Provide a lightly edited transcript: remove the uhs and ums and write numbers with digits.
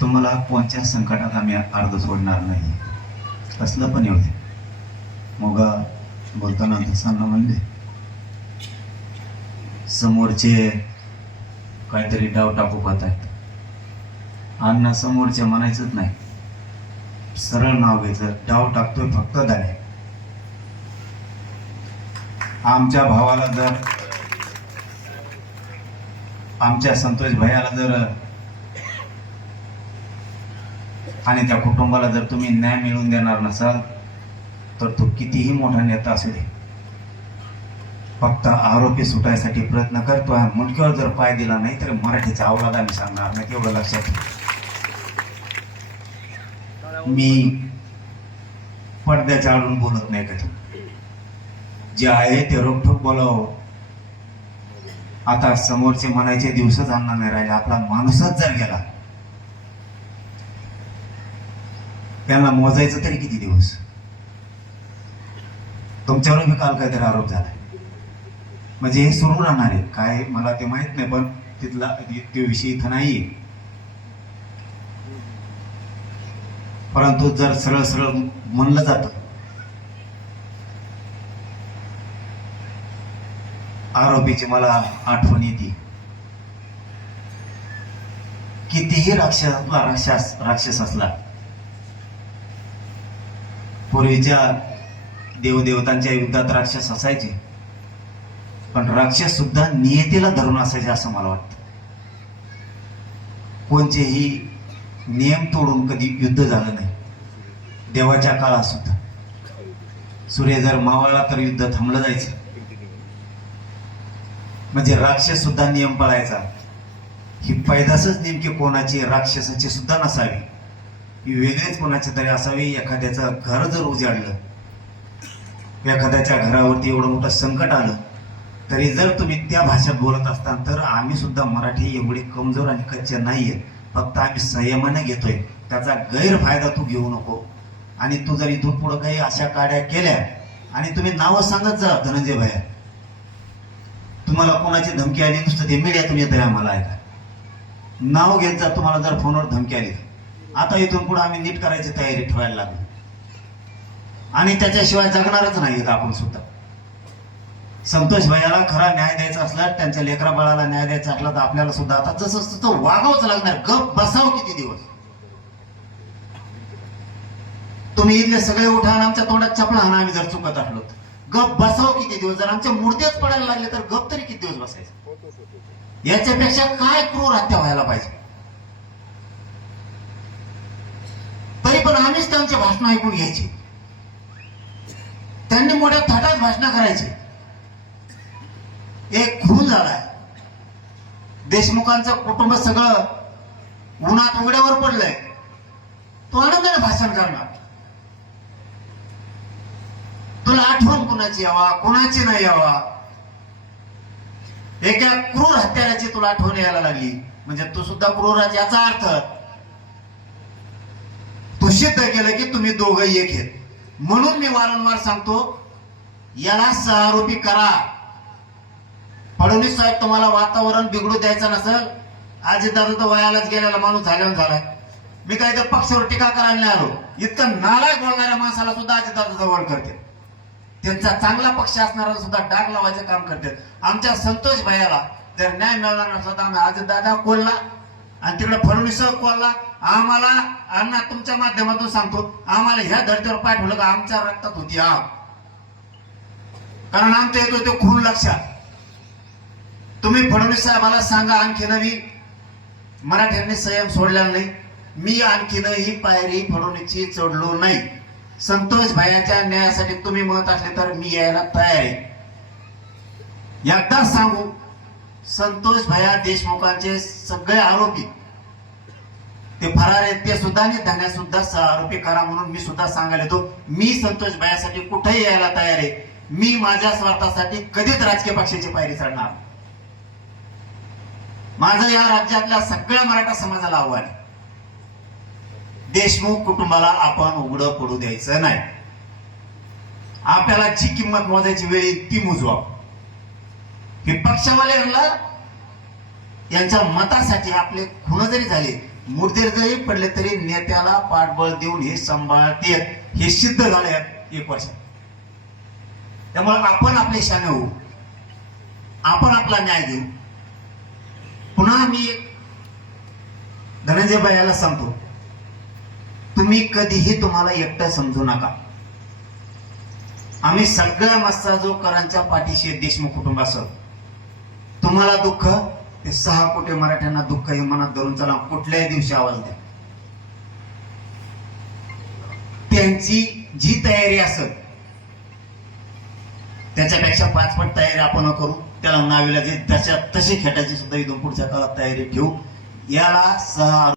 तुम्हाला कोणत्या संकटात आम्ही अर्ध सोडणार नाही, कसलं पण येऊ दे. मग बोलताना तसांना म्हणले समोरचे काहीतरी डाव टाकू पाहत आहेत. अण्णा समोरचे म्हणायचंच नाही, सरळ नाव घ्यायचं. डाव टाकतोय फक्त दाणे. आमच्या भावाला जर, आमच्या संतोष भैयाला जर आणि त्या कुटुंबाला जर तुम्ही न्याय मिळवून देणार नसाल तर तो कितीही मोठा नेता असू दे, फक्त आरोपी सुटायसाठी प्रयत्न करतोय. मुंडक्यावर जर पाय दिला नाही तर मराठीचा अवलाद आम्ही सांगणार नाही, तेवढं लक्षात ठेवा. मी पडद्याच्या आडून बोलत नाही कधी. जे आहे ते रोखठोक बोलावं. आता समोरचे म्हणायचे दिवसच आणणार नाही राहिले. आपला माणूसच जर गेला, त्यांना मोजायचं तरी किती दिवस. तुमच्यावर मी काल काहीतरी आरोप झाला, म्हणजे हे सुरू राहणार आहे काय मला ते माहित नाही, पण तिथला तो विषय इथं नाहीये. परंतु जर सरळ सरळ म्हणलं जातं, आरोपीची मला आठवण येते. कितीही राक्षस असला, पूर्वीच्या देवदेवतांच्या युद्धात राक्षस असायचे, पण राक्षस सुद्धा नियतीला धरून असायचे असं मला वाटतं. कोणतेही नियम तोडून कधी युद्ध झालं नाही. देवाच्या काळात सुद्धा सूर्य जर मावळला तर युद्ध थांबलं जायचं. म्हणजे राक्षस सुद्धा नियम पाळायचा. ही पैदासच नेमकी कोणाची राक्षसाची सुद्धा नसावी, ही वेगळीच कोणाची तरी असावी. एखाद्याचं घर जर उजाडलं, एखाद्याच्या घरावरती एवढं मोठं संकट आलं, तरी जर तुम्ही त्या भाषेत बोलत असताल तर आम्ही सुद्धा मराठी एवढी कमजोर आणि कच्चे नाहीये. फक्त आम्ही संयमाने घेतोय, त्याचा गैरफायदा तू घेऊ नको. आणि तू जर इथून पुढे काही अशा काड्या केल्या, आणि तुम्ही नावं सांगत जा धनंजय भैया, तुम्हाला कोणाची धमकी आली, नुसतं ते मीडियातून येत आहे आम्हाला ऐका, नाव घेत जा. तुम्हाला जर फोनवर धमकी आली, आता इथून पुढे आम्ही नीट करायची तयारी ठेवायला लागलो, आणि त्याच्याशिवाय जगणारच नाही आपण सुद्धा. संतोष भैयाला खरा न्याय द्यायचा असला, त्यांच्या लेकरा बाळाला न्याय द्यायचा असला, तर आपल्याला सुद्धा आता जसं तसं वागावंच लागणार. गप बसावं किती दिवस. तुम्ही इथले सगळे उठा आणि आमच्या तोंडात चपला हाना, आम्ही जर चुकत असलो तर. गप बसावं किती दिवस. जर आमच्या मूर्तीच पडायला लागले तर गप तरी किती दिवस बसायचं. याच्यापेक्षा काय क्रूर हत्या व्हायला पाहिजे. तरी पण आम्हीच त्यांचे भाषण ऐकून घ्यायचे. त्यांनी मोठ्या थाटात भाषण करायचे. एक खून झालाय, देशमुखांचं कुटुंब सगळं उन्हात उघड्यावर पडलंय, तो आनंदाने भाषण करणार. तुला आठवण कुणाची यावा, कुणाची नाही यावा, एका क्रूर हत्याराची तुला आठवण यायला लागली म्हणजे तू सुद्धा क्रूराच. याचा अर्थ तू सिद्ध केलं की तुम्ही दोघं एक आहेत. म्हणून मी वारंवार सांगतो, याला सहारोपी करा. फडणवीस साहेब, तुम्हाला वातावरण बिघडू द्यायचं नसेल, अजितदादा तर वयालाच गेलेला माणूस झाल्यावर. मी काही तर पक्षावर टीका करायला नाही आलो. इतकं नालायक बोलणाऱ्या माणसाला सुद्धा अजितदादा जवळ करते. त्यांचा चांगला पक्ष असणारा सुद्धा डाग लावायचं काम करतात. आमच्या संतोष भैयाला जर न्याय मिळणार नसला तर आम्ही अजितदादा कोल्हा आणि तिकडे फडणवीस कोल्हा. आम्हाला अण्णा तुमच्या माध्यमातून सांगतो, आम्हाला ह्या धर्तीवर पाय ठेवलं का आमच्या रक्तात होती आग. कारण आमच्या येतो तो खून लक्षात. तुम्ही फडणवीस साहेबाला सांगा, आणखी नवी मराठ्यांनी संयम सोडलेला नाही. मी आणखीनही पायरी फडणवीसची चढलो नाही. संतोष भैयाच्या न्यायासाठी तुम्ही म्हणत असले तर मी यायला तयार आहे. एकदा सांगू, संतोष भैया देशमुखांचे सगळे आरोपी ते फरार आहेत, ते सुद्धा आणि धन्या सुद्धा सहआरोपी करा म्हणून मी सुद्धा सांगायला येतो. मी संतोष भैयासाठी कुठेही यायला तयार आहे. मी माझ्या स्वार्थासाठी कधीच राजकीय पक्षाची पायरी चढणार. माझं या राज्यातल्या सगळ्या मराठा समाजाला आव्हान आहे, देशमुख कुटुंबाला आपण उघडं पडू द्यायचं नाही. आपल्याला जी किंमत मोजायची वेळ ती मोजवा. हे पक्षवाल्यांना यांच्या मतासाठी आपले खून जरी झाले, मुर्दे जरी पडले, तरी नेत्याला पाठबळ देऊन हे सांभाळते, हे सिद्ध झाले 1 वर्षात. त्यामुळे आपण आपले शाने होऊ, आपण आपला न्याय देऊ. पुन्हा मी धनंजय भाईला सांगतो, तुम्ही कधीही तुम्हाला एकटं समजू नका. आम्ही सगळ्या मस्साजोकरांच्या पाठीशी देशमुख कुटुंब असत. तुम्हाला दुःख, ते 6 कोटी मराठ्यांना दुःख हे मनात धरून चला, कुठल्याही दिवशी आवाज द्या. त्यांची जी तयारी असत त्याच्यापेक्षा 5 पट तयारी आपण करू. त्याला नावीला जे तशी खेटाची सुद्धा इथून पुढच्या काळात तयारी ठेवू. याला